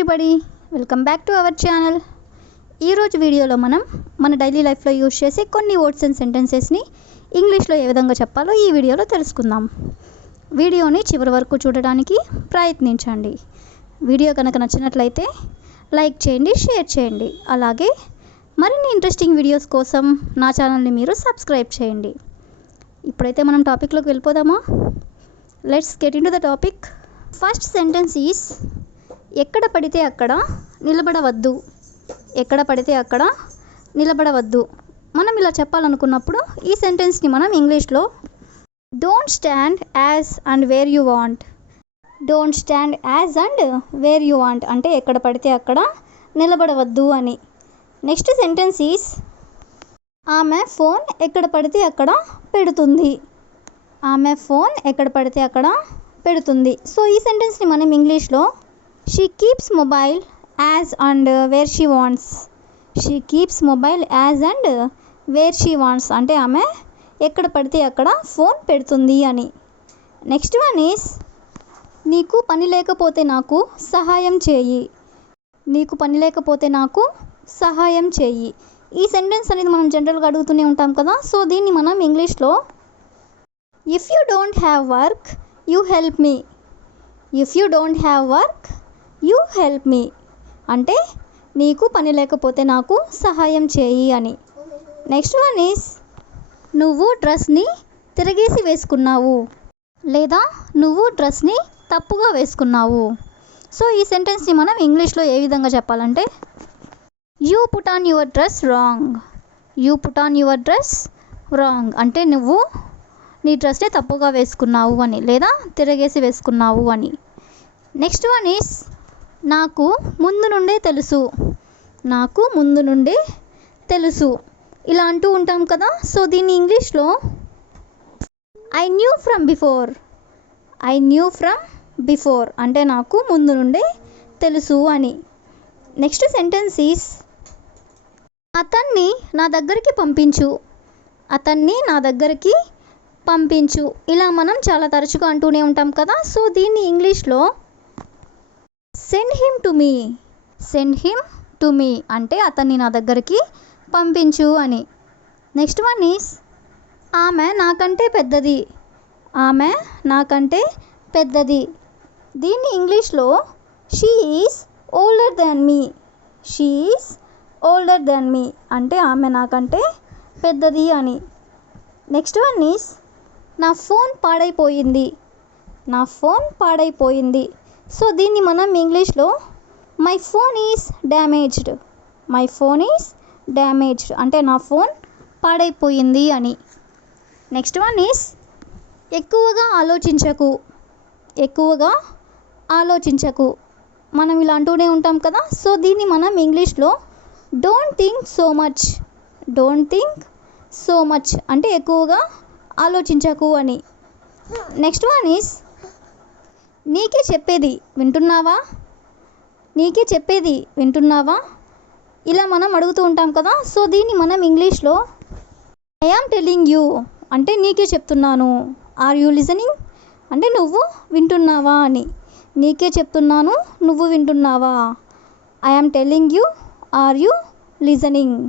Everybody, welcome back to our channel. ఈరోజు వీడియోలో మనం మన డైలీ లైఫ్లో యూజ్ చేసే కొన్ని వర్డ్స్ అండ్ సెంటెన్సెస్ని ఇంగ్లీష్లో ఏ విధంగా చెప్పాలో ఈ వీడియోలో తెలుసుకుందాం. వీడియోని చివరి వరకు చూడడానికి ప్రయత్నించండి. వీడియో కనుక నచ్చినట్లయితే లైక్ చేయండి, షేర్ చేయండి. అలాగే మరిన్ని ఇంట్రెస్టింగ్ వీడియోస్ కోసం నా ఛానల్ని మీరు సబ్స్క్రైబ్ చేయండి. ఇప్పుడైతే మనం టాపిక్లోకి వెళ్ళిపోదామా? Let's get in to the topic. First sentence is ఎక్కడ పడితే అక్కడ నిలబడవద్దు. ఎక్కడ పడితే అక్కడ నిలబడవద్దు. మనం ఇలా చెప్పాలనుకున్నప్పుడు ఈ సెంటెన్స్ని మనం ఇంగ్లీష్లో don't stand as and where you want. Don't stand as and where you want అంటే ఎక్కడ పడితే అక్కడ నిలబడవద్దు అని. నెక్స్ట్ సెంటెన్స్ ఈస్ ఆమె ఫోన్ ఎక్కడ పడితే అక్కడ పెడుతుంది. ఆమె ఫోన్ ఎక్కడ పడితే అక్కడ పెడుతుంది. సో ఈ సెంటెన్స్ని మనం ఇంగ్లీష్లో she keeps mobile as and where she wants. She keeps mobile as and where she wants అంటే ఆమె ఎక్కడ పడితే అక్కడ ఫోన్ పెడుతుంది అని. నెక్స్ట్ వన్ ఈస్ నీకు పని లేకపోతే నాకు సహాయం చేయి. నీకు పని లేకపోతే నాకు సహాయం చేయి. ఈ సెంటెన్స్ అనేది మనం జనరల్గా అడుగుతూనే ఉంటాం కదా. సో దీన్ని మనం ఇంగ్లీష్లో if you don't have work you help me. If you don't have work you help me అంటే నీకు పని లేకపోతే నాకు సహాయం చేయి అని. నెక్స్ట్ వన్ ఈస్ నువ్వు డ్రెస్ని తిరగేసి వేసుకున్నావు లేదా నువ్వు డ్రెస్ని తప్పుగా వేసుకున్నావు. సో ఈ సెంటెన్స్ని మనం ఇంగ్లీష్లో ఏ విధంగా చెప్పాలంటే you put on your dress wrong. You put on your dress wrong అంటే నువ్వు నీ డ్రెస్నే తప్పుగా వేసుకున్నావు అని లేదా తిరగేసి వేసుకున్నావు అని. నెక్స్ట్ వన్ ఈస్ నాకు ముందు నుండే తెలుసు. నాకు ముందు నుండే తెలుసు ఇలా అంటూ ఉంటాం కదా. సో దీన్ని ఇంగ్లీష్లో I knew from before. I knew from before అంటే నాకు ముందు నుండే తెలుసు అని. నెక్స్ట్ సెంటెన్స్ ఈస్ అతన్ని నా దగ్గరికి పంపించు. అతన్ని నా దగ్గరికి పంపించు ఇలా మనం చాలా తరచుగా అంటూనే ఉంటాం కదా. సో దీన్ని ఇంగ్లీష్లో send him to me. Send him to me అంటే అతన్ని నా దగ్గరికి పంపించు అని. నెక్స్ట్ వన్ ఈస్ ఆమె నాకంటే పెద్దది. ఆమె నాకంటే పెద్దది. దీన్ని ఇంగ్లీష్లో she is older than me. She is older than me అంటే ఆమె నాకంటే పెద్దది అని. నెక్స్ట్ వన్ ఈస్ నా ఫోన్ పాడైపోయింది. నా ఫోన్ పాడైపోయింది. సో దీన్ని మనం ఇంగ్లీష్లో my phone is damaged. My phone is damaged అంటే నా ఫోన్ పాడైపోయింది అని. నెక్స్ట్ వన్ ఈస్ ఎక్కువగా ఆలోచించకు. ఎక్కువగా ఆలోచించకు మనం ఇలా అంటూనే ఉంటాం కదా. సో దీన్ని మనం ఇంగ్లీష్లో don't think so much. Don't think so much అంటే ఎక్కువగా ఆలోచించకు అని. నెక్స్ట్ వన్ ఈస్ నీకే చెప్పేది వింటున్నావా. నీకే చెప్పేది వింటున్నావా ఇలా మనం అడుగుతూ ఉంటాం కదా. సో దీన్ని మనం ఇంగ్లీష్లో ఐ యామ్ టెల్లింగ్ యూ అంటే నీకే చెప్తున్నాను. ఆర్ యూ లిజనింగ్ అంటే నువ్వు వింటున్నావా అని. నీకే చెప్తున్నాను నువ్వు వింటున్నావా. I am telling you are you listening.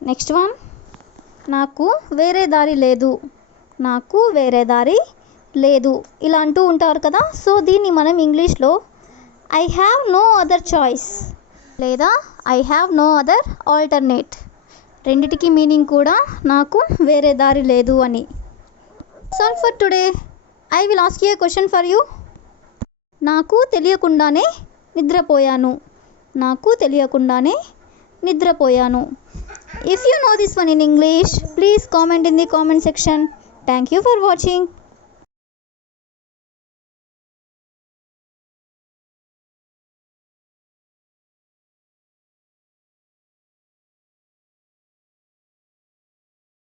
Next one నాకు వేరే దారి లేదు. నాకు వేరే దారి లేదు ఇలా అంటూ ఉంటారు కదా. సో దీన్ని మనం ఇంగ్లీష్లో I have no other choice లేదా I have no other alternate. రెండిటికి మీనింగ్ కూడా నాకు వేరే దారి లేదు అని. Solve for today. I will ask you a question for you. నాకు తెలియకుండానే నిద్రపోయాను. నాకు తెలియకుండానే నిద్రపోయాను. If you know this one in English please comment in the comment section. Thank you for watching.